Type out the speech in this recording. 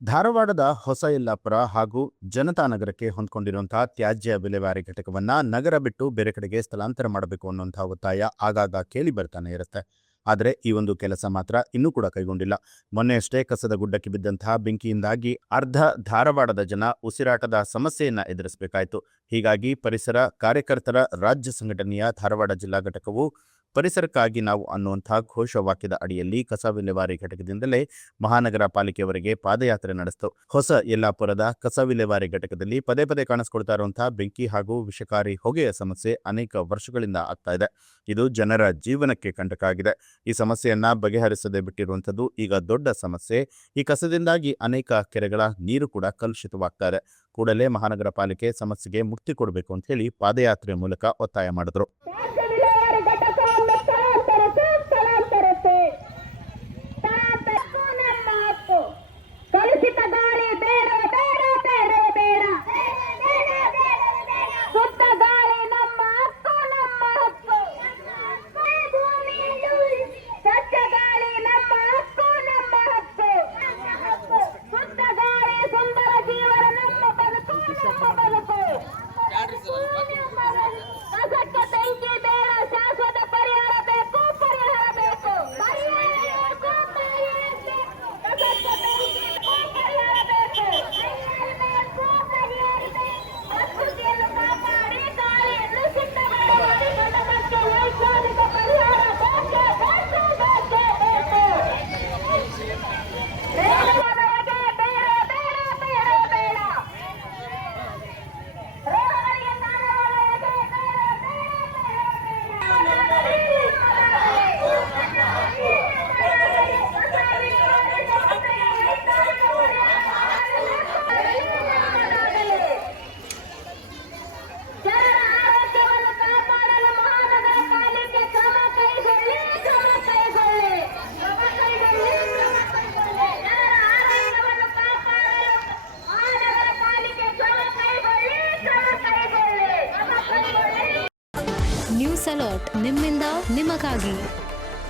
ಧಾರವಾಡದ ಹೊಸ ಯಲ್ಲಾಪುರ ಹಾಗೂ ಜನತಾ ನಗರಕ್ಕೆ ಹೊಂದ್ಕೊಂಡಿರುವಂತಹ ತ್ಯಾಜ್ಯ ವಿಲೇವಾರಿ ಘಟಕವನ್ನ ನಗರ ಬಿಟ್ಟು ಬೇರೆ ಕಡೆಗೆ ಸ್ಥಳಾಂತರ ಮಾಡಬೇಕು ಅನ್ನುವಂತಹ ಒತ್ತಾಯ ಆಗಾಗ ಕೇಳಿ ಬರ್ತಾನೆ ಇರುತ್ತೆ. ಆದರೆ ಈ ಒಂದು ಕೆಲಸ ಮಾತ್ರ ಇನ್ನೂ ಕೂಡ ಕೈಗೊಂಡಿಲ್ಲ. ಮೊನ್ನೆಯಷ್ಟೇ ಕಸದ ಗುಡ್ಡಕ್ಕೆ ಬಿದ್ದಂತಹ ಬೆಂಕಿಯಿಂದಾಗಿ ಅರ್ಧ ಧಾರವಾಡದ ಜನ ಉಸಿರಾಟದ ಸಮಸ್ಯೆಯನ್ನ ಎದುರಿಸಬೇಕಾಯಿತು. ಹೀಗಾಗಿ ಪರಿಸರ ಕಾರ್ಯಕರ್ತರ ರಾಜ್ಯ ಸಂಘಟನೆಯ ಧಾರವಾಡ ಜಿಲ್ಲಾ ಘಟಕವು ಪರಿಸರಕ್ಕಾಗಿ ನಾವು ಅನ್ನುವಂತಹ ಘೋಷವಾಕ್ಯದ ಅಡಿಯಲ್ಲಿ ಕಸ ವಿಲೇವಾರಿ ಘಟಕದಿಂದಲೇ ಮಹಾನಗರ ಪಾಲಿಕೆಯವರೆಗೆ ಪಾದಯಾತ್ರೆ ನಡೆಸಿತು. ಹೊಸ ಯಲ್ಲಾಪುರದ ಕಸ ವಿಲೇವಾರಿ ಘಟಕದಲ್ಲಿ ಪದೇ ಪದೇ ಕಾಣಿಸ್ಕೊಳ್ತಾ ಇರುವಂತಹ ಬೆಂಕಿ ಹಾಗೂ ವಿಷಕಾರಿ ಹೊಗೆಯ ಸಮಸ್ಯೆ ಅನೇಕ ವರ್ಷಗಳಿಂದ ಆಗ್ತಾ ಇದೆ. ಇದು ಜನರ ಜೀವನಕ್ಕೆ ಕಂಟಕ ಆಗಿದೆ. ಈ ಸಮಸ್ಯೆಯನ್ನ ಬಗೆಹರಿಸದೆ ಬಿಟ್ಟಿರುವಂಥದ್ದು ಈಗ ದೊಡ್ಡ ಸಮಸ್ಯೆ. ಈ ಕಸದಿಂದಾಗಿ ಅನೇಕ ಕೆರೆಗಳ ನೀರು ಕೂಡ ಕಲುಷಿತವಾಗ್ತಾ ಇದೆ. ಕೂಡಲೇ ಮಹಾನಗರ ಪಾಲಿಕೆ ಸಮಸ್ಯೆಗೆ ಮುಕ್ತಿ ಕೊಡಬೇಕು ಅಂತ ಹೇಳಿ ಪಾದಯಾತ್ರೆ ಮೂಲಕ ಒತ್ತಾಯ ಮಾಡಿದ್ರು. ನ್ಯೂಸ್ ಅಲರ್ಟ್ ನಿಮ್ಮಿಂದ ನಿಮಗಾಗಿ.